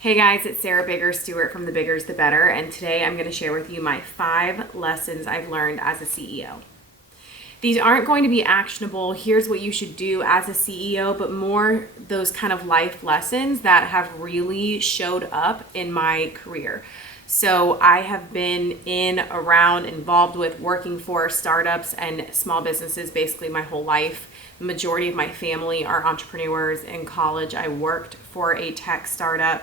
Hey guys, it's Sarah Biggers-Stewart from The Biggers the Better, and today I'm going to share with you my 5 lessons I've learned as a CEO. These aren't going to be actionable, here's what you should do as a CEO, but more those kind of life lessons that have really showed up in my career. So I have been around, involved with, working for startups and small businesses basically my whole life. The majority of my family are entrepreneurs. In college, I worked for a tech startup,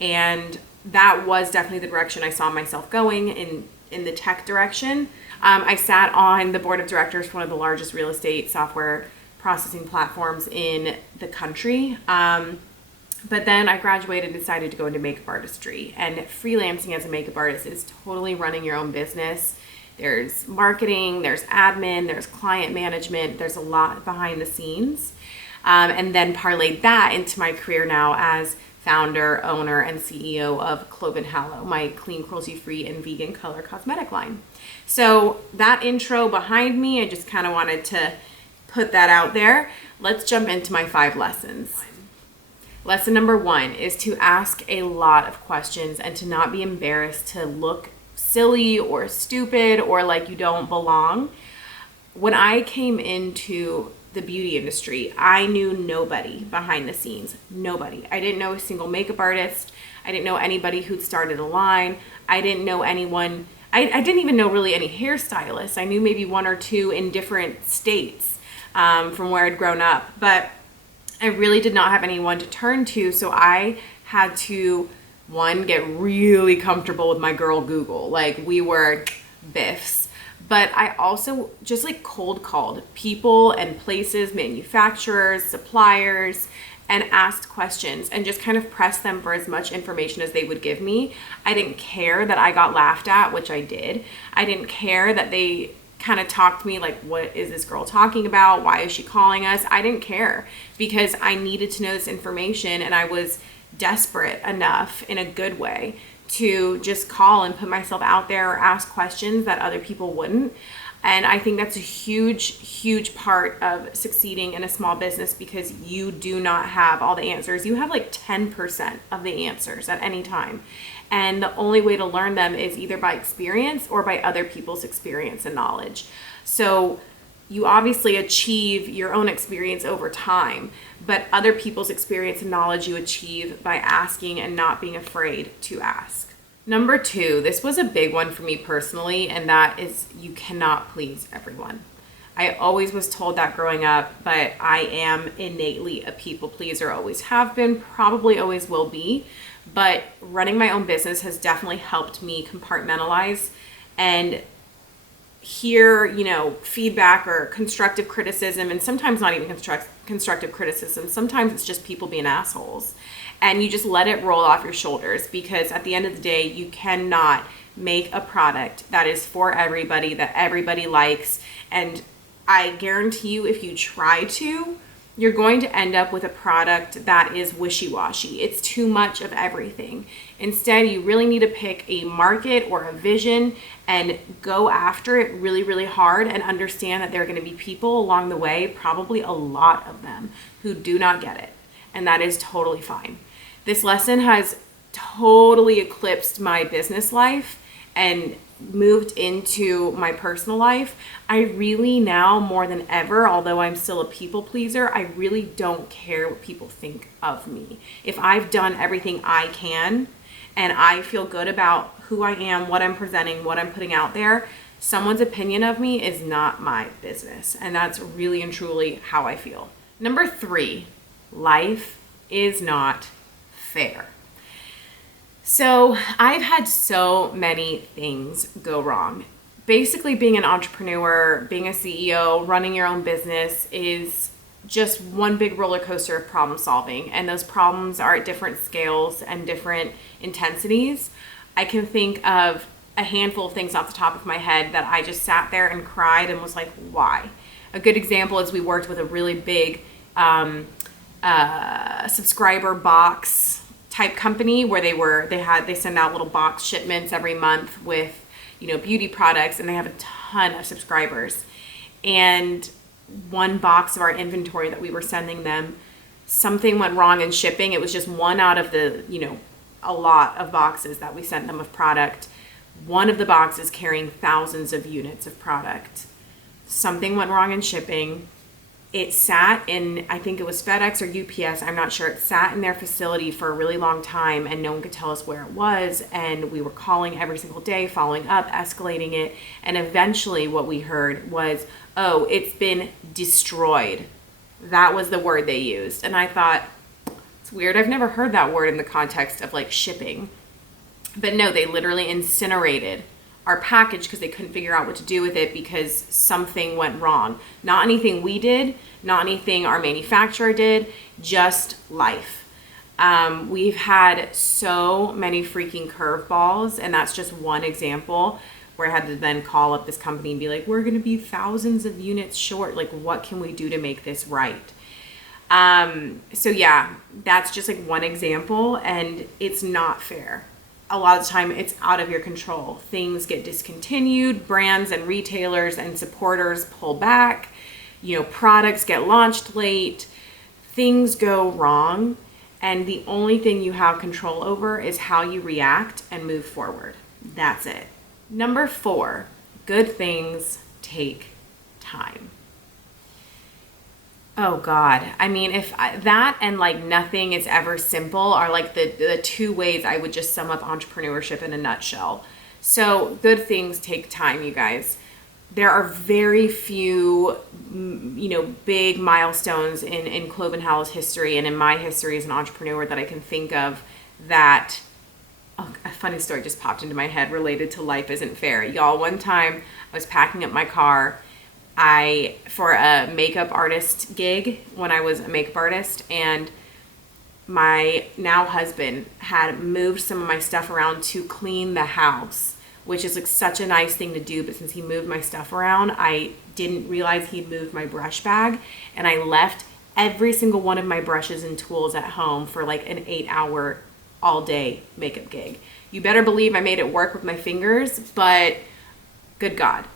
and that was definitely the direction I saw myself going in the tech direction. I sat on the board of directors for one of the largest real estate software processing platforms in the country. But then I graduated and decided to go into makeup artistry. And freelancing as a makeup artist is totally running your own business. There's marketing, there's admin, there's client management, there's a lot behind the scenes. And then parlayed that into my career now as founder, owner, and CEO of CLOVE HALLOW, my clean, cruelty-free, and vegan color cosmetic line. So that intro behind me, I just kind of wanted to put that out there. Let's jump into my 5 lessons. Lesson number 1 is to ask a lot of questions and to not be embarrassed to look silly or stupid or like you don't belong. When I came into the beauty industry, I knew nobody behind the scenes. Nobody. I didn't know a single makeup artist. I didn't know anybody who'd started a line. I didn't know anyone. I didn't even know really any hairstylists. I knew maybe 1 or 2 in different states from where I'd grown up. But I really did not have anyone to turn to. So I had to, 1, get really comfortable with my girl Google. Like, we were biffs. But I also just like cold called people and places, manufacturers, suppliers, and asked questions and just kind of pressed them for as much information as they would give me. I didn't care that I got laughed at, which I did. I didn't care that they kind of talked to me like, what is this girl talking about? Why is she calling us? I didn't care because I needed to know this information, and I was desperate enough in a good way to just call and put myself out there or ask questions that other people wouldn't. And I think that's a huge, huge part of succeeding in a small business, because you do not have all the answers. You have like 10% of the answers at any time. And the only way to learn them is either by experience or by other people's experience and knowledge. So you obviously achieve your own experience over time, but other people's experience and knowledge you achieve by asking and not being afraid to ask. Number 2, this was a big one for me personally, and that is you cannot please everyone. I always was told that growing up, but I am innately a people pleaser, always have been, probably always will be. But running my own business has definitely helped me compartmentalize and hear, feedback or constructive criticism, and sometimes not even constructive criticism. Sometimes it's just people being assholes, and you just let it roll off your shoulders, because at the end of the day, you cannot make a product that is for everybody, that everybody likes. And I guarantee you, if you try to, you're going to end up with a product that is wishy-washy. It's too much of everything. Instead, you really need to pick a market or a vision and go after it really, really hard, and understand that there are going to be people along the way, probably a lot of them, who do not get it. And that is totally fine. This lesson has totally eclipsed my business life and moved into my personal life. I really now, more than ever, although I'm still a people pleaser, I really don't care what people think of me. If I've done everything I can and I feel good about who I am, what I'm presenting, what I'm putting out there, someone's opinion of me is not my business. And that's really and truly how I feel. Number 3, life is not fair. So I've had so many things go wrong. Basically, being an entrepreneur, being a CEO, running your own business is just one big roller coaster of problem solving. And those problems are at different scales and different intensities. I can think of a handful of things off the top of my head that I just sat there and cried and was like, why? A good example is we worked with a really big subscriber box type company where they send out little box shipments every month with beauty products, and they have a ton of subscribers. And one box of our inventory that we were sending them, something went wrong in shipping. It was just one out of the a lot of boxes that we sent them of product. One of the boxes carrying thousands of units of product. Something went wrong in shipping. It sat in, I think it was FedEx or UPS, I'm not sure. It sat in their facility for a really long time and no one could tell us where it was. And we were calling every single day, following up, escalating it. And eventually what we heard was, oh, it's been destroyed. That was the word they used. And I thought, it's weird. I've never heard that word in the context of like shipping. But no, they literally incinerated our package because they couldn't figure out what to do with it because something went wrong. Not anything we did, not anything our manufacturer did, just life. We've had so many freaking curveballs, and that's just one example where I had to then call up this company and be like, we're going to be thousands of units short. Like, what can we do to make this right? So yeah, that's just like one example, and it's not fair. A lot of the time it's out of your control. Things get discontinued, brands and retailers and supporters pull back, products get launched late, things go wrong, and the only thing you have control over is how you react and move forward. That's it. Number 4, good things take time. Oh God. I mean, that and like nothing is ever simple are like the 2 ways I would just sum up entrepreneurship in a nutshell. So good things take time, you guys. There are very few, big milestones in Clove Hallow's history and in my history as an entrepreneur that I can think of that, a funny story just popped into my head related to life isn't fair. Y'all, one time I was packing up my car for a makeup artist gig when I was a makeup artist, and my now husband had moved some of my stuff around to clean the house, which is like such a nice thing to do. But since he moved my stuff around, I didn't realize he'd moved my brush bag, and I left every single one of my brushes and tools at home for like an 8-hour all day makeup gig. You better believe I made it work with my fingers, but good God.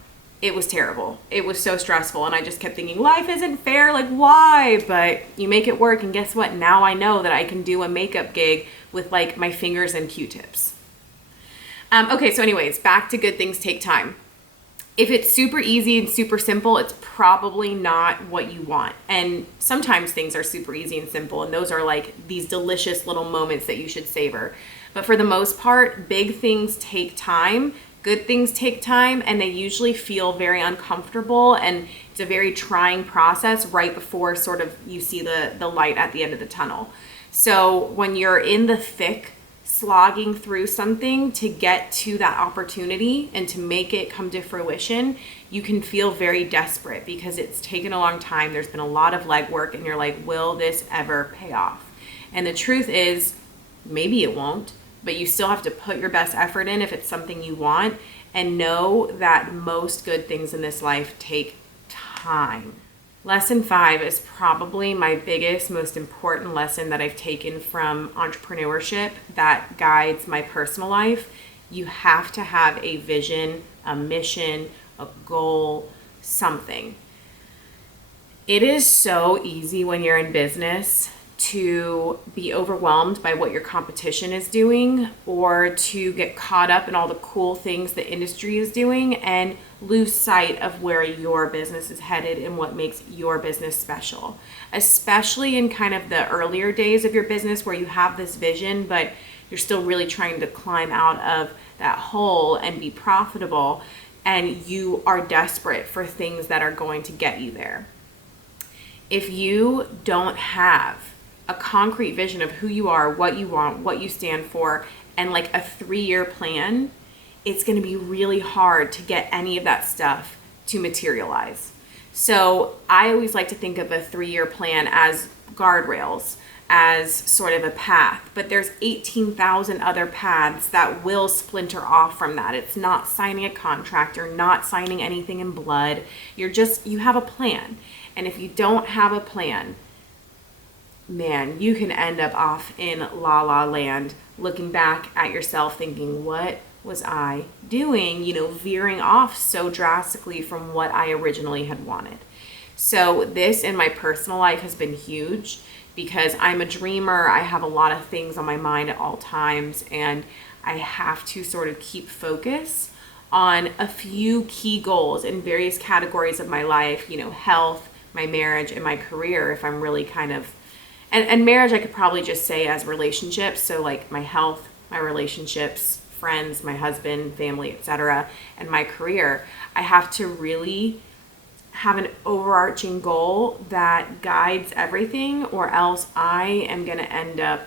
It was terrible. It was so stressful. And I just kept thinking, life isn't fair. Like, why? But you make it work. And guess what? Now I know that I can do a makeup gig with like my fingers and Q-tips. Okay. So anyways, back to good things take time. If it's super easy and super simple, it's probably not what you want. And sometimes things are super easy and simple. And those are like these delicious little moments that you should savor. But for the most part, big things take time. Good things take time, and they usually feel very uncomfortable, and it's a very trying process right before sort of you see the light at the end of the tunnel. So when you're in the thick, slogging through something to get to that opportunity and to make it come to fruition, you can feel very desperate because it's taken a long time. There's been a lot of legwork, and you're like, will this ever pay off? And the truth is, maybe it won't. But you still have to put your best effort in if it's something you want, and know that most good things in this life take time. Lesson 5 is probably my biggest, most important lesson that I've taken from entrepreneurship that guides my personal life. You have to have a vision, a mission, a goal, something. It is so easy when you're in business to be overwhelmed by what your competition is doing, or to get caught up in all the cool things the industry is doing and lose sight of where your business is headed and what makes your business special. Especially in kind of the earlier days of your business where you have this vision, but you're still really trying to climb out of that hole and be profitable, and you are desperate for things that are going to get you there. If you don't have a concrete vision of who you are, what you want, what you stand for, and like a 3-year plan, it's going to be really hard to get any of that stuff to materialize. So I always like to think of a 3-year plan as guardrails, as sort of a path, but there's 18,000 other paths that will splinter off from that. It's not signing a contract or not signing anything in blood. You have a plan. And if you don't have a plan, man, you can end up off in la la land, looking back at yourself thinking, what was I doing? Veering off so drastically from what I originally had wanted. So this in my personal life has been huge because I'm a dreamer. I have a lot of things on my mind at all times, and I have to sort of keep focus on a few key goals in various categories of my life, you know, health, my marriage, and my career. If I'm really kind of, and marriage, I could probably just say as relationships. So like my health, my relationships, friends, my husband, family, etc., and my career, I have to really have an overarching goal that guides everything, or else I am going to end up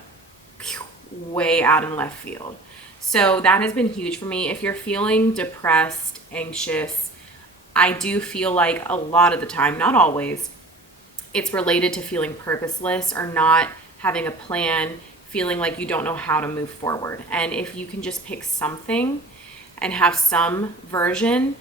way out in left field. So that has been huge for me. If you're feeling depressed, anxious, I do feel like a lot of the time, not always, it's related to feeling purposeless or not having a plan, feeling like you don't know how to move forward. And if you can just pick something and have some version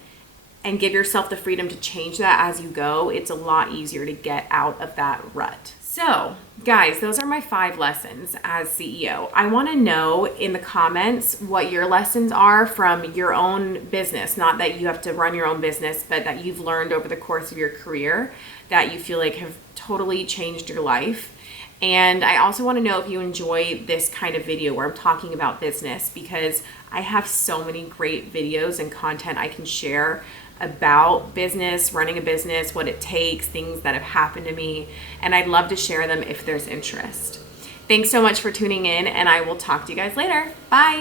and give yourself the freedom to change that as you go, it's a lot easier to get out of that rut. So, guys, those are my 5 lessons as CEO. I want to know in the comments what your lessons are from your own business. Not that you have to run your own business, but that you've learned over the course of your career that you feel like have totally changed your life. And I also want to know if you enjoy this kind of video where I'm talking about business, because I have so many great videos and content I can share about business, running a business, what it takes, things that have happened to me, and I'd love to share them if there's interest. Thanks so much for tuning in, and I will talk to you guys later. Bye.